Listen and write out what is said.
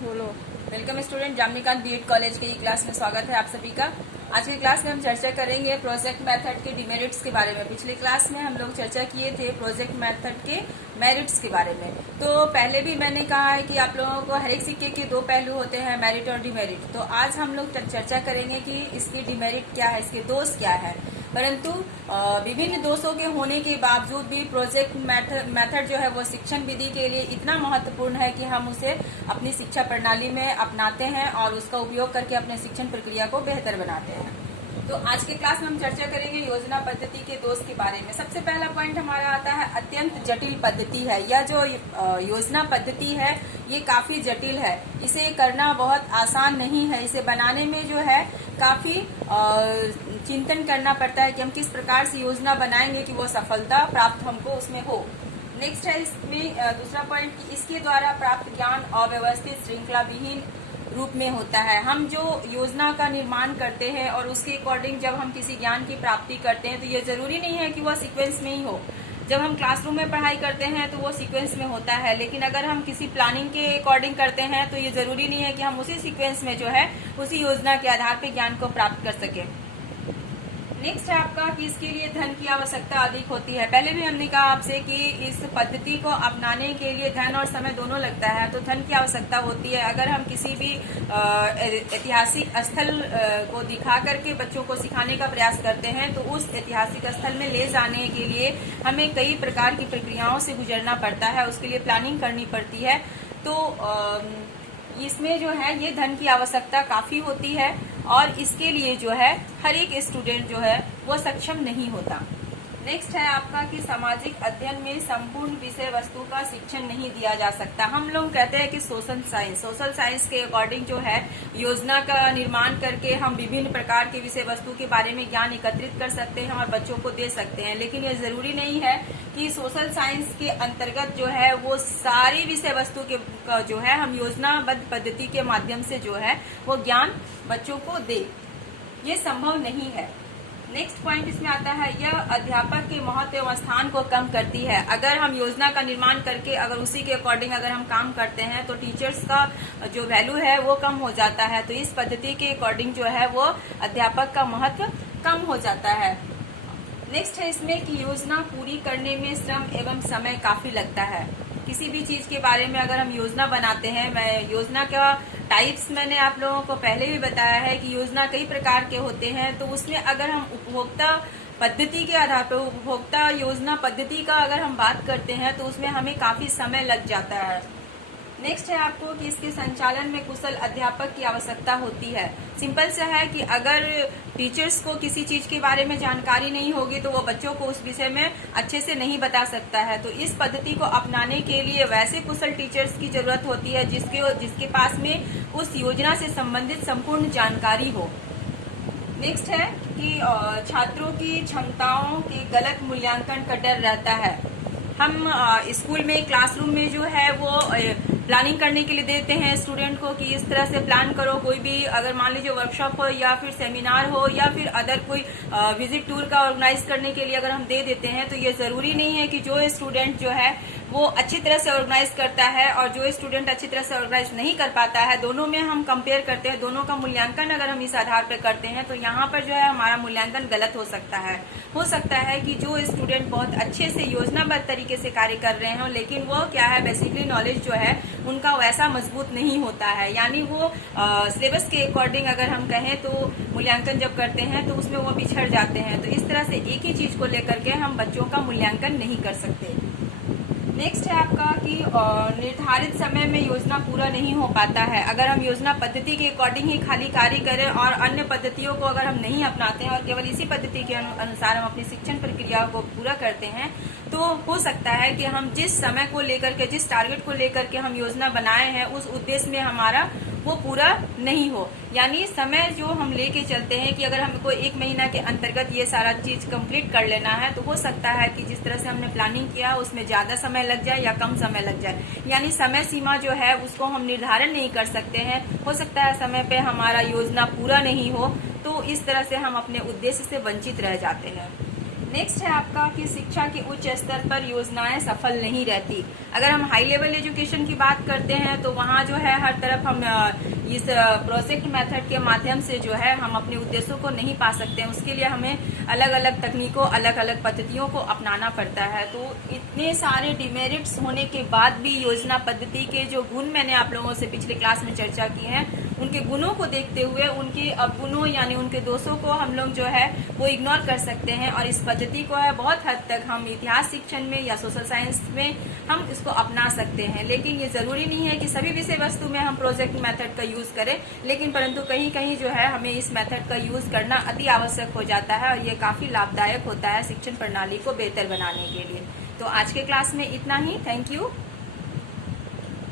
बोलो। Welcome student, जामनीकांत BEd college के class में स्वागत है आप सभी का। आज की क्लास में हम चर्चा करेंगे प्रोजेक्ट मेथड के डिमेरिट्स के बारे में। पिछले क्लास में हम लोग चर्चा किए थे प्रोजेक्ट मेथड के मेरिट्स के बारे में। तो पहले भी मैंने कहा है कि आप लोगों को हर एक सिक्के के दो पहलू होते हैं, मेरिट और डिमेरिट। तो आज हम लोग चर्चा करेंगे कि इसकी डिमेरिट क्या है, इसके दोष क्या है। परंतु विभिन्न दोषों के होने के बावजूद भी प्रोजेक्ट मेथड जो है वो शिक्षण विधि के लिए इतना महत्वपूर्ण है कि हम उसे अपनी शिक्षा प्रणाली में अपनाते हैं और उसका उपयोग करके अपने शिक्षण प्रक्रिया को बेहतर बनाते हैं। तो आज के क्लास में हम चर्चा करेंगे योजना पद्धति के दोष के बारे में। सबसे पहला पॉइंट हमारा आता है अत्यंत जटिल पद्धति है। यह जो योजना पद्धति है ये काफी जटिल है, इसे करना बहुत आसान नहीं है। इसे बनाने में जो है काफी चिंतन करना पड़ता है कि हम किस प्रकार से योजना बनाएंगे कि वो सफलता प्राप्त हमको उसमें हो। नेक्स्ट है इसमें दूसरा पॉइंट कि इसके द्वारा प्राप्त ज्ञान अव्यवस्थित श्रृंखला विहीन रूप में होता है। हम जो योजना का निर्माण करते हैं और उसके अकॉर्डिंग जब हम किसी ज्ञान की प्राप्ति करते हैं तो ये जरूरी नहीं है कि वह सीक्वेंस में ही हो। जब हम क्लासरूम में पढ़ाई करते हैं तो वो सीक्वेंस में होता है, लेकिन अगर हम किसी प्लानिंग के अकॉर्डिंग करते हैं तो ये जरूरी नहीं है कि हम उसी सीक्वेंस में जो है उसी योजना के आधार पर ज्ञान को प्राप्त कर सकें। नेक्स्ट है आपका कि इसके लिए धन की आवश्यकता अधिक होती है। पहले भी हमने कहा आपसे कि इस पद्धति को अपनाने के लिए धन और समय दोनों लगता है, तो धन की आवश्यकता होती है। अगर हम किसी भी ऐतिहासिक स्थल को दिखा करके बच्चों को सिखाने का प्रयास करते हैं तो उस ऐतिहासिक स्थल में ले जाने के लिए हमें कई प्रकार की प्रक्रियाओं से गुजरना पड़ता है, उसके लिए प्लानिंग करनी पड़ती है। तो इसमें जो है ये धन की आवश्यकता काफी होती है और इसके लिए जो है हर एक स्टूडेंट जो है वो सक्षम नहीं होता। नेक्स्ट है आपका कि सामाजिक अध्ययन में संपूर्ण विषय वस्तु का शिक्षण नहीं दिया जा सकता। हम लोग कहते हैं कि सोशल साइंस के अकॉर्डिंग जो है योजना का निर्माण करके हम विभिन्न प्रकार के विषय वस्तु के बारे में ज्ञान एकत्रित कर सकते हैं और बच्चों को दे सकते हैं, लेकिन ये जरूरी नहीं है कि सोशल साइंस के अंतर्गत जो है वो सारी विषय वस्तु के जो है हम योजनाबद्ध पद्धति के माध्यम से जो है वो ज्ञान बच्चों को दे, ये संभव नहीं है। नेक्स्ट पॉइंट इसमें आता है यह अध्यापक के महत्व एवं स्थान को कम करती है। अगर हम योजना का निर्माण करके अगर उसी के अकॉर्डिंग अगर हम काम करते हैं तो टीचर्स का जो वैल्यू है वो कम हो जाता है। तो इस पद्धति के अकॉर्डिंग जो है वो अध्यापक का महत्व कम हो जाता है। नेक्स्ट है इसमें कि योजना पूरी करने में श्रम एवं समय काफी लगता है। किसी भी चीज के बारे में अगर हम योजना बनाते हैं, मैं योजना का टाइप्स मैंने आप लोगों को पहले भी बताया है कि योजना कई प्रकार के होते हैं। तो उसमें अगर हम उपभोक्ता पद्धति के आधार पर उपभोक्ता योजना पद्धति का अगर हम बात करते हैं तो उसमें हमें काफी समय लग जाता है। नेक्स्ट है आपको कि इसके संचालन में कुशल अध्यापक की आवश्यकता होती है। सिंपल सा है कि अगर टीचर्स को किसी चीज के बारे में जानकारी नहीं होगी तो वो बच्चों को उस विषय में अच्छे से नहीं बता सकता है। तो इस पद्धति को अपनाने के लिए वैसे कुशल टीचर्स की जरूरत होती है जिसके पास में उस योजना से संबंधित संपूर्ण जानकारी हो। नेक्स्ट है कि छात्रों की क्षमताओं के गलत मूल्यांकन का डर रहता है। हम स्कूल में क्लासरूम में जो है वो प्लानिंग करने के लिए देते हैं स्टूडेंट को कि इस तरह से प्लान करो। कोई भी अगर मान लीजिए वर्कशॉप हो या फिर सेमिनार हो या फिर अदर कोई विजिट टूर का ऑर्गेनाइज करने के लिए अगर हम दे देते हैं तो ये जरूरी नहीं है कि जो स्टूडेंट जो है वो अच्छी तरह से ऑर्गेनाइज करता है और जो स्टूडेंट अच्छी तरह से ऑर्गेनाइज नहीं कर पाता है, दोनों में हम कंपेयर करते हैं, दोनों का मूल्यांकन अगर हम इस आधार पर करते हैं तो यहाँ पर जो है हमारा मूल्यांकन गलत हो सकता है। हो सकता है कि जो स्टूडेंट बहुत अच्छे से योजनाबद्ध तरीके से कार्य कर रहे हो लेकिन वो क्या है बेसिकली नॉलेज जो है उनका वैसा मजबूत नहीं होता है, यानी वो सिलेबस के अकॉर्डिंग अगर हम कहें तो मूल्यांकन जब करते हैं तो उसमें वो पिछड़ जाते हैं। तो इस तरह से एक ही चीज को लेकर के हम बच्चों का मूल्यांकन नहीं कर सकते। नेक्स्ट है आपका कि निर्धारित समय में योजना पूरा नहीं हो पाता है। अगर हम योजना पद्धति के अकॉर्डिंग ही खाली कार्य करें और अन्य पद्धतियों को अगर हम नहीं अपनाते हैं और केवल इसी पद्धति के अनुसार हम अपनी शिक्षण प्रक्रिया को पूरा करते हैं तो हो सकता है कि हम जिस समय को लेकर के जिस टारगेट को लेकर के हम योजना बनाए हैं उस उद्देश्य में हमारा वो पूरा नहीं हो। यानी समय जो हम लेके चलते हैं कि अगर हमको 1 महीना के अंतर्गत ये सारा चीज कंप्लीट कर लेना है तो हो सकता है कि जिस तरह से हमने प्लानिंग किया उसमें ज्यादा समय लग जाए या कम समय लग जाए। यानी समय सीमा जो है उसको हम निर्धारण नहीं कर सकते हैं। हो सकता है समय पे हमारा योजना पूरा नहीं हो, तो इस तरह से हम अपने उद्देश्य से वंचित रह जाते हैं। नेक्स्ट है आपका कि शिक्षा के उच्च स्तर पर योजनाएं सफल नहीं रहती। अगर हम हाई लेवल एजुकेशन की बात करते हैं तो वहाँ जो है हर तरफ हम इस प्रोजेक्ट मेथड के माध्यम से जो है हम अपने उद्देश्यों को नहीं पा सकते हैं। उसके लिए हमें अलग अलग तकनीकों, अलग अलग पद्धतियों को अपनाना पड़ता है। तो इतने सारे डिमेरिट्स होने के बाद भी योजना पद्धति के जो गुण मैंने आप लोगों से पिछले क्लास में चर्चा की है, उनके गुणों को देखते हुए उनके अवगुणों यानी उनके दोषों को हम लोग जो है वो इग्नोर कर सकते हैं और इस पद्धति को है बहुत हद तक हम इतिहास शिक्षण में या सोशल साइंस में हम इसको अपना सकते हैं। लेकिन ये जरूरी नहीं है कि सभी विषय वस्तु में हम प्रोजेक्ट मेथड का यूज करें, लेकिन परंतु कहीं कहीं जो है हमें इस मेथड का यूज करना अति आवश्यक हो जाता है और ये काफी लाभदायक होता है शिक्षण प्रणाली को बेहतर बनाने के लिए। तो आज के क्लास में इतना ही। Thank you.